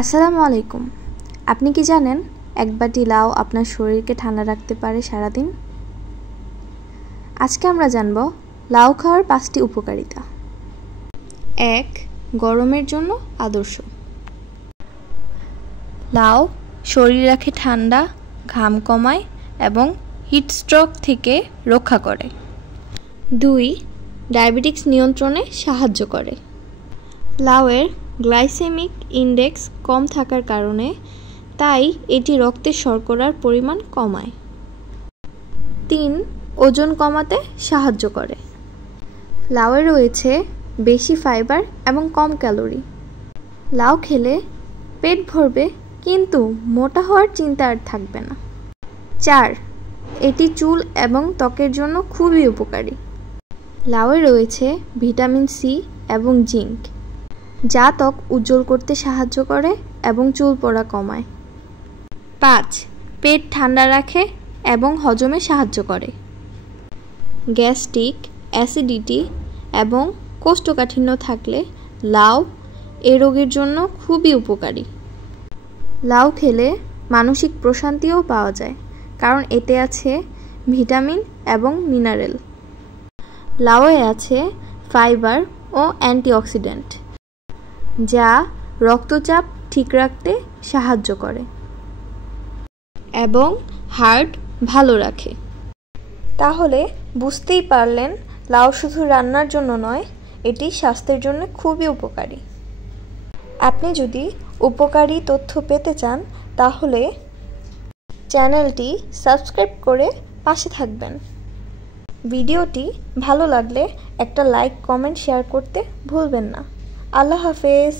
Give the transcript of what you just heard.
আসসালামু আলাইকুম। আপনি কি জানেন এক বাটি লাউ আপনার শরীরকে ঠান্ডা রাখতে পারে সারাদিন? আজকে আমরা জানব লাউ খাওয়ার 5টি উপকারিতা। 1. গরমের জন্য আদর্শ। লাউ শরীর রাখে ঠান্ডা, ঘাম কমায় এবং হিটস্ট্রোক থেকে রক্ষা করে। 2. ডায়াবেটিস নিয়ন্ত্রণে সাহায্য করে। লাউয়ের গ্লাইসেমিক ইনডেক্স কম থাকার কারণে তাই এটি রক্তে শর্করার পরিমাণ কমায়। 3. ওজন কমাতে সাহায্য করে। লাউয়ে রয়েছে বেশি ফাইবার এবং কম ক্যালোরি। লাউ খেলে পেট ভরবে কিন্তু মোটা হওয়ার চিন্তা আর থাকবে না। 4. এটি চুল এবং ত্বকের জন্য খুবই উপকারী। লাউয়ে রয়েছে ভিটামিন সি এবং জিঙ্ক, যা ত্বক উজ্জ্বল করতে সাহায্য করে এবং চুল পড়া কমায়। 5. পেট ঠান্ডা রাখে এবং হজমে সাহায্য করে। গ্যাস্ট্রিক, অ্যাসিডিটি এবং কোষ্ঠকাঠিন্য থাকলে লাউ এ রোগের জন্য খুবই উপকারী। লাউ খেলে মানসিক প্রশান্তিও পাওয়া যায়, কারণ এতে আছে ভিটামিন এবং মিনারেল। লাউয়ে আছে ফাইবার ও অ্যান্টিঅক্সিডেন্ট, যা রক্তচাপ ঠিক রাখতে সাহায্য করে এবং হার্ট ভালো রাখে। তাহলে বুঝতেই পারলেন, লাউ শুধু রান্নার জন্য নয়, এটি স্বাস্থ্যের জন্য খুবই উপকারী। আপনি যদি উপকারী তথ্য পেতে চান তাহলে চ্যানেলটি সাবস্ক্রাইব করে পাশে থাকবেন। ভিডিওটি ভালো লাগলে একটা লাইক, কমেন্ট, শেয়ার করতে ভুলবেন না। আল্লাহ হাফেজ।